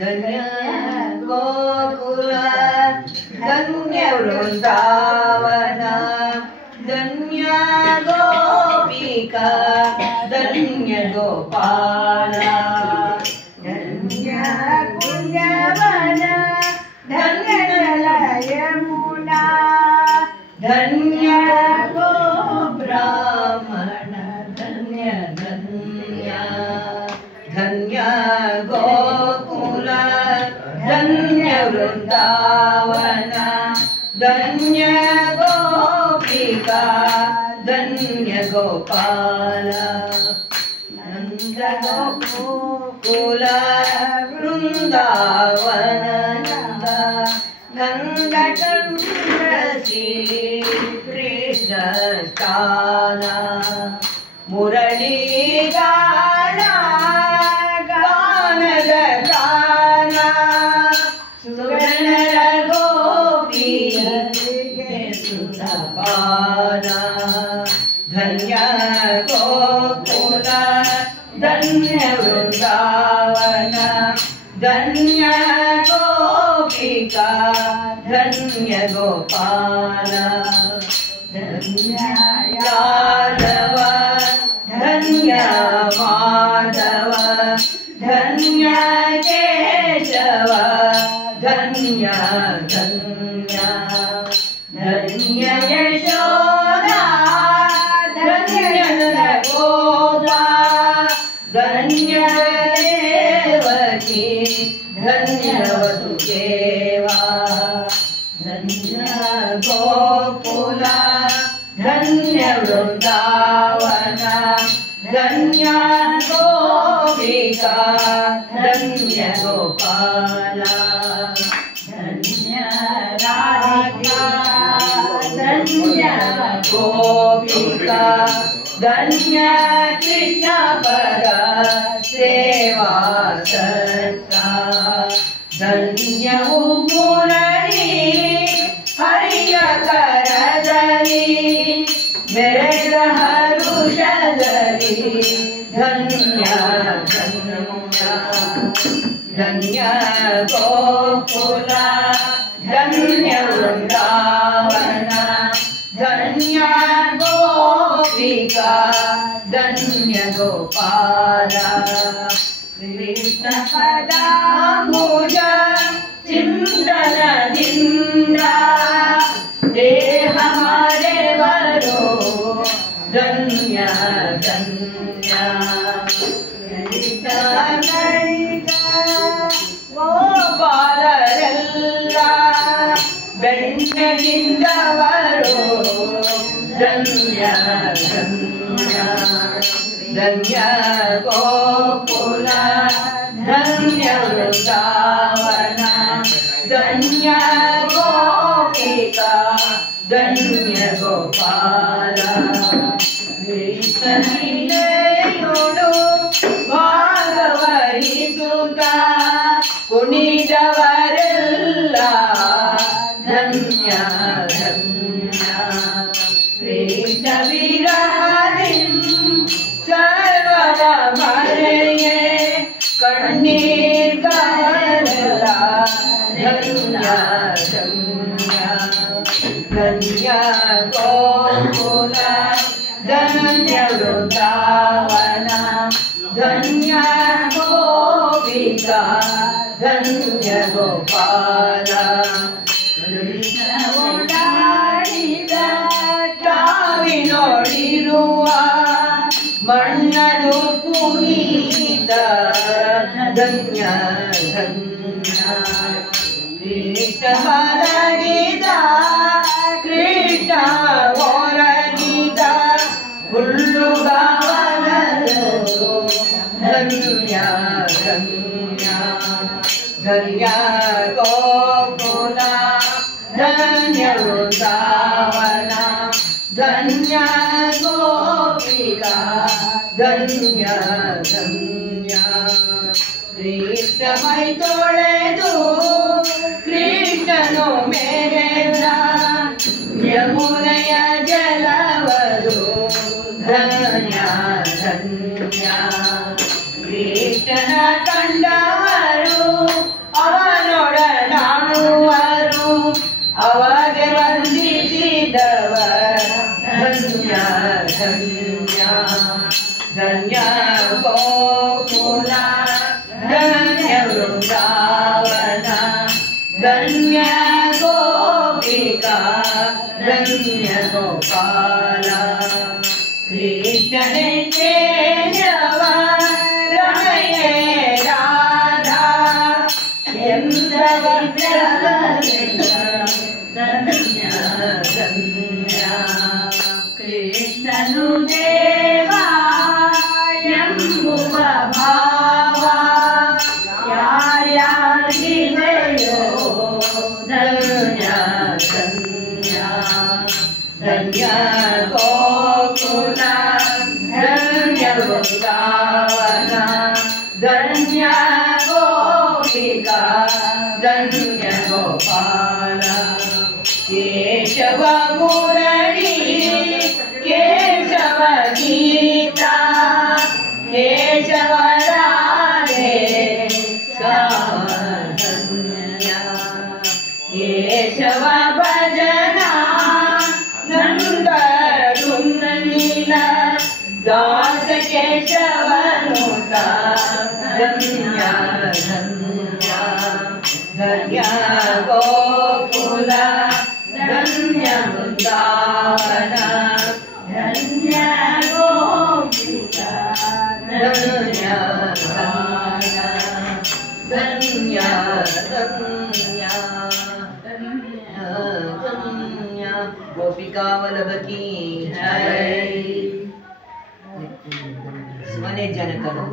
ಧನ್ಯ ಗೋಕುಲ ಧನ್ಯ ವೃಂದಾವನ ಧನ್ಯ ಗೋಪಿಕಾ ಧನ್ಯ ಗೋಪಾಲ ಧನ್ಯ ಕುಂಜವನ ಧನ್ಯ ಯಮುನಾ ಧನ್ಯ ಗೋ ಬ್ರಾಹ್ಮಣ ಧನ್ಯ ಧನ್ಯ ಧನ್ಯ ಗೋಕುಲ ಧನ್ಯ ವೃಂದಾವನ ಧನ್ಯ ಗೋಪಿಕಾ ಧನ್ಯ ಗೋಪಾಲ ನಂದ ಗೋಕುಲ ವೃಂದಾವನ ನಂದ ನಂದ ಶ್ರೀ ಕೃಷ್ಣ ಸ್ಥಾನ ಮುರಳಿ ಗಾನ ಗಾನದ ಗಾನ ಸುಗಣರ ಗೋಪಿಯರಿಗೆ ಸುತಪಾನ ಧನ್ಯ ಗೋಕುಲ ಧನ್ಯ ವೃಂದಾವನ ಧನ್ಯ ಗೋಪಿಕಾ ಧನ್ಯ ಗೋಪಾಲ ಧನ್ಯ ಯಾದವ ಧನ್ಯ ಮಾಧವ ಧನ್ಯ ಕೇಶವ ಧನ್ಯ ಧನ್ಯ ಧನ್ಯ ಯಶೋದ ಧನ್ಯ ಗೋದ ಧನ್ಯ ದೇವಕಿ ಧನ್ಯ ವಸುದೇವ ಧನ್ಯ ಗೋಕುಲ ಧನ್ಯ ವೃಂದಾವನ ಧನ್ಯ ಗೋಪಿಕಾ ಧನ್ಯ ಗೋಪಾಲ ಧನ್ಯ ರಾಧಿಕಾ ಧನ್ಯ ಗೋಪಿಕಾ ಧನ್ಯ ಕೃಷ್ಣ ಪರ ಸೇವಾ ಸತ್ತ ಧನ್ಯವು ಮುರಳಿ ಹರಿಯ ಕರದಲ್ಲಿ ಮೆರೆದ ಹರುಷದಲ್ಲಿ ಧನ್ಯ ಧನ್ಯ ಧನ್ಯ ಗೋಕುಲ ಧನ್ಯ ವೃಂದಾವನ ಧನ್ಯ ಗೋಪಿಕಾ ಧನ್ಯ ಗೋಪಾಲ ಕೃಷ್ಣ ಪದಾಂಬುಜ ಚಿಂತನದಿಂದ ದೇಹ ಮರೆವರು ಧನ್ಯ ಧನ್ಯ ಗಣಿತ ಗಣಿತ ಗೋಪಾಲರೆಲ್ಲ ಬೆಣ್ಣೆಗಿಂದವರು ಧನ್ಯ ಧನ್ಯ ಧನ್ಯ ಗೋಕುಲ ಧನ್ಯ ವೃಂದಾವನ ಧನ್ಯ ಗೋಪಿಕಾ ಧನ್ಯ ಗೋಪಾಲ ಕೃಷ್ಣನಿಲೆಯೋಡು ಭಾಗವಹಿಸುತ್ತ ಕುಣಿದವರೆಲ್ಲ ಧನ್ಯ ಧನ್ಯ ಕೃಷ್ಣ ವಿರಹದಿಂ ಸರ್ವದ ಮರೆಯೇ ಕಣ್ಣೀರ್ ಕಾಯಲ್ಲ ಧನ್ಯ ಧನ್ಯ ಧನ್ಯ ಗೋಕುಲ ಧನ್ಯ ವೃಂದಾವನ ಧನ್ಯ ಗೋಪಿಕಾ ಧನ್ಯ ಗೋಪಾಲ ಕೃಷ್ಣ ಓಡಾಡಿದ ಟಾವಿನೊಡಿರುವ ಮಣ್ಣನು ಪುನೀತ ಧನ್ಯ ಧನ್ಯ ಕೃಷ್ಣ ಹರಡಿದ ಕೃಷ್ಣ ಹೊರಗಿದ ಹುಲ್ಲುಗಾವಲರು ಧನ್ಯ ಧನ್ಯ ಧನ್ಯ ಗೋಕುಲ ಧನ್ಯ ವೃಂದಾವನ ಧನ್ಯ ಗೋಪಿಕಾ ಧನ್ಯ ಧನ್ಯ ಕೃಷ್ಣ ಮೈ ತೊಳೆದು ಕೃಷ್ಣನು ಮೇರೆದ ಯಮುನೆಯ ಜಲವರು ಧನ್ಯ ಧನ್ಯ ಕೃಷ್ಣನ ಕಂಡವರು धन्य वृंदावन धन्य गोपिका धन्य गोपाल कृष्ण केशव रमय राधा धन्य धन्य कृष्णनु देवा ಎಂಬುವ ಭಾವ ಯಾರ್ಯಾರಿದೆಯೋ ಧನ್ಯ ಧನ್ಯ ಧನ್ಯ ಗೋಕುಲ ಧನ್ಯ ವೃಂದಾವನ ಧನ್ಯ ಗೋಪಿಕಾ ಧನ್ಯ ಗೋಪಾಲ ಕೇಶವ ಮುರಳಿ ಕೇಶವ ಗೀತಾ ಕೇಶವ ರಾಧೆ ಶ್ಯಾಮ ಧನ್ಯ ಕೇಶವ ಭಜನ ನಂದ ತುಂಗಲೀಲ ದಾಸ ಕೇಶವನುತ ಧನ್ಯ ಧನ್ಯ ಧನ್ಯ ಗೋಕುಲ ಧನ್ಯ ವೃಂದಾವನ ಧನ್ಯ ಗೋಪಿಕಾ ಧನ್ಯ ಧನ್ಯ ಧನ್ಯ ಧನ್ಯ ಗೋಪಿಕಾ ವಲ್ಲಭ ಕೀ ಜೈ. ಮನೆ ಜನಕರು